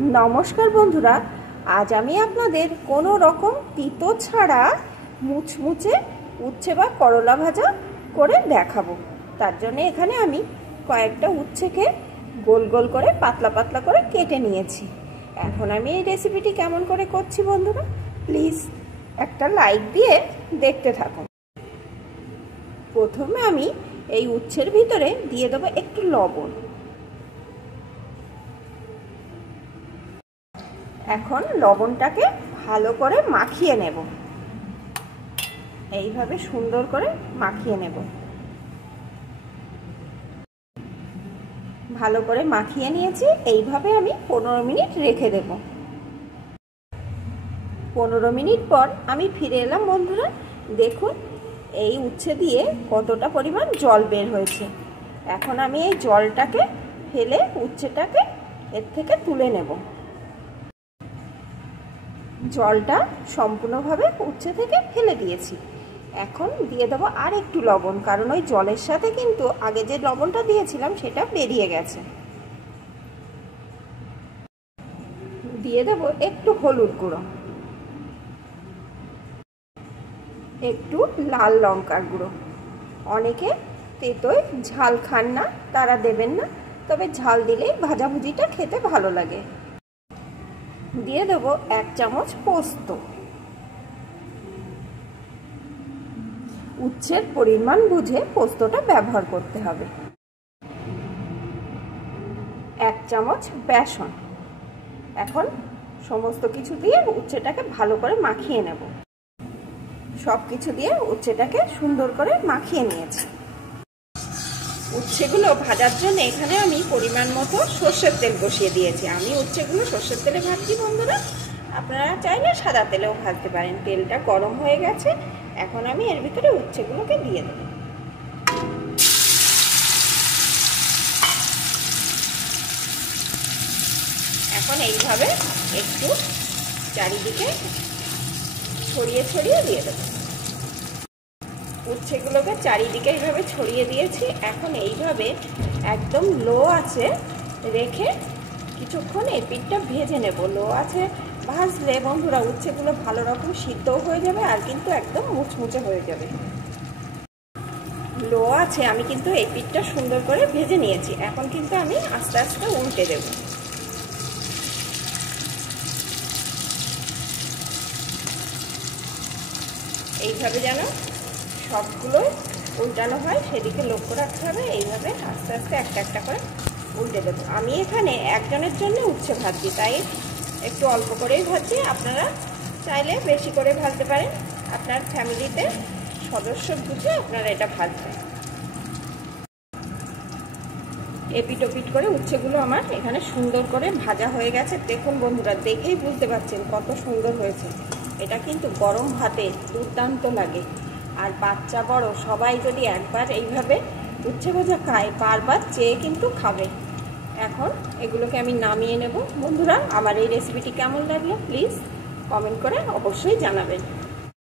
নমস্কার বন্ধুরা, আজ আমি আপনাদের কোনো রকম তিতো ছাড়া মুচমুচে উচ্ছে বা করলা ভাজা করে দেখাবো। তার জন্য এখানে আমি কয়েকটা উচ্ছেকে গোল গোল করে পাতলা পাতলা করে কেটে নিয়েছি। এখন আমি এই রেসিপিটি কেমন করে করছি বন্ধুরা, প্লিজ একটা লাইক দিয়ে দেখতে থাকুন। প্রথমে আমি এই উচ্ছের ভিতরে দিয়ে দেবো একটু লবণ। এখন লবণটাকে ভালো করে মাখিয়ে নেব, এইভাবে সুন্দর করে মাখিয়ে নেব। ভালো করে মাখিয়ে নিয়েছি, এইভাবে আমি 15 মিনিট রেখে দেব। 15 মিনিট পর আমি ফিরে এলাম বন্ধুরা। দেখুন এই উচ্ছে দিয়ে কতটা পরিমাণ জল বের হয়েছে। এখন আমি এই জলটাকে ফেলে উচ্ছেটাকে এর থেকে তুলে নেব। জলটা সম্পূর্ণভাবে উচ্ছে থেকে ফেলে দিয়েছি। এখন দিয়ে দেবো আর একটু লবণ, কারণ ওই জলের সাথে কিন্তু আগে যে লবণটা দিয়েছিলাম সেটা বেরিয়ে গেছে। দিয়ে দেব একটু হলুদ গুঁড়ো, একটু লাল লঙ্কার গুঁড়ো। অনেকে তেতোয় ঝাল খান না, তারা দেবেন না, তবে ঝাল দিলেই ভাজাভুজিটা খেতে ভালো লাগে। দিয়ে দেবো 1 চামচ পোস্ত। উচ্ছের পরিমাণ বুঝে পোস্তটা ব্যবহার করতে হবে। 1 চামচ বেসন। এখন সমস্ত কিছু দিয়ে উচ্ছেটাকে ভালো করে মাখিয়ে নেব। সব কিছু দিয়ে উচ্ছেটাকে সুন্দর করে মাখিয়ে নিয়েছি। উচ্ছেগুলো ভাজার জন্য এখানে আমি পরিমাণ মতো সর্ষের তেল বসিয়ে দিয়েছি। আমি উচ্ছেগুলো সর্ষের তেলে ভাজছি বন্ধুরা, আপনারা চাইলে সাদা তেলেও ভাজতে পারেন। তেলটা গরম হয়ে গেছে, এখন আমি এর ভিতরে উচ্ছেগুলোকে দিয়ে দেব। এখন এইভাবে একটু চারিদিকে ছড়িয়ে ছড়িয়ে দিয়ে দেব। উচ্ছেগুলোকে চারিদিকে এইভাবে ছড়িয়ে দিয়েছি। এখন এইভাবে একদম লো আঁচে রেখে কিছুক্ষণ এই পিঠটা ভেজে নেব। লো আঁচে ভাজলে বন্ধুরা উচ্ছেগুলো ভালো রকম সিদ্ধও হয়ে যাবে আর কিন্তু একদম মুচমুচে হয়ে যাবে। লো আছে আমি কিন্তু এই পিঠটা সুন্দর করে ভেজে নিয়েছি। এখন কিন্তু আমি আস্তে আস্তে উল্টে দেব। এইভাবে যেন সবগুলো উল্টানো হয় সেদিকে লক্ষ্য রাখতে হবে। এইভাবে আস্তে আস্তে একটা একটা করে উল্টে দেবো। আমি এখানে একজনের জন্য উচ্ছে ভাজছি, তাই একটু অল্প করেই ভাজছি। আপনারা চাইলে বেশি করে ভাজতে পারেন, আপনার ফ্যামিলিতে সদস্য বুঝে আপনারা এটা ভাজবেন। এপিট ওপিট করে উচ্ছেগুলো আমার এখানে সুন্দর করে ভাজা হয়ে গেছে। দেখুন বন্ধুরা, দেখেই বুঝতে পারছেন কত সুন্দর হয়েছে। এটা কিন্তু গরম ভাতে দুর্দান্ত লাগে। আর বাচ্চা বড় সবাই যদি একবার এইভাবে উচ্ছে ভাজা খায়, বারবার চেয়ে কিন্তু খাবে। এখন এগুলোকে আমি নামিয়ে নেব। বন্ধুরা, আমার এই রেসিপিটি কেমন লাগলো প্লিজ কমেন্ট করে অবশ্যই জানাবেন।